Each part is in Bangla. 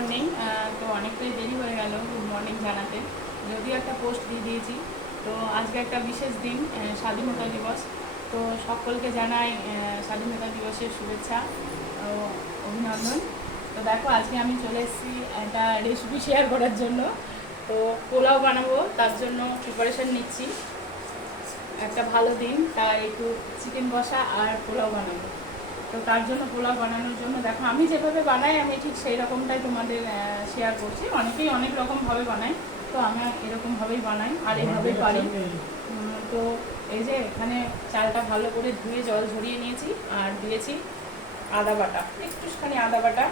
মর্নিং। তো অনেকটাই দেরি হয়ে গেল গুড মর্নিং জানাতে, যদিও একটা পোস্ট দিয়ে দিয়েছি। তো আজকে একটা বিশেষ দিন, স্বাধীনতা দিবস। তো সকলকে জানাই স্বাধীনতা দিবসের শুভেচ্ছা ও অভিনন্দন। তো দেখো আজকে আমি চলে এসেছি একটা রেসিপি শেয়ার করার জন্য। তো পোলাও বানাবো, তার জন্য প্রিপারেশান নিচ্ছি। একটা ভালো দিন, তাই একটু চিকেন কষা আর পোলাও বানাবো। তো তার জন্য পোলাও বানানোর জন্য দেখো আমি যেভাবে বানাই আমি ঠিক সেই রকমটাই তোমাদের শেয়ার করছি। অনেকেই অনেক রকমভাবে বানায়, তো আমি এরকমভাবেই বানাই আর এইভাবেই পারি। তো এই যে এখানে চালটা ভালো করে ধুয়ে জল ঝরিয়ে নিয়েছি আর দিয়েছি আদা বাটা, একটুখানি আদা বাটা,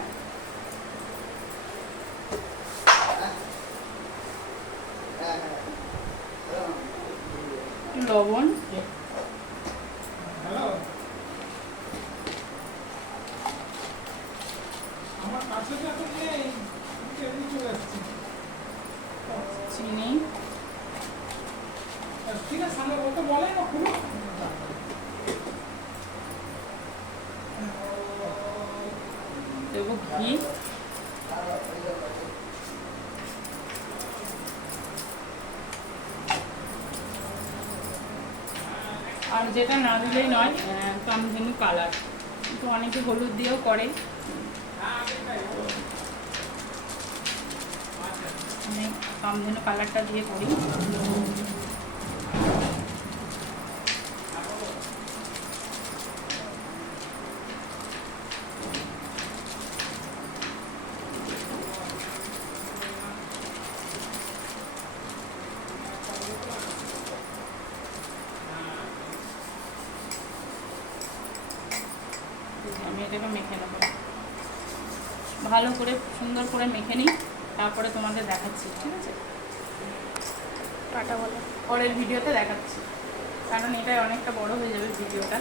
লবণ, চিনি, দেবো ঘি, আর যেটা না দিলেই নয় কামধেনু কালার, তো অনেকে হলুদ দিয়েও করে। আমি কামধেনু কালারটা দিয়ে করি। আমি এটাকে মেখে নেব, ভালো করে সুন্দর করে মেখে নিই, তারপরে তোমাদের দেখাচ্ছি, ঠিক আছে? টাটা বলে পরের ভিডিওতে দেখাচ্ছি, কারণ এটাই অনেকটা বড় হয়ে যাবে ভিডিওটা।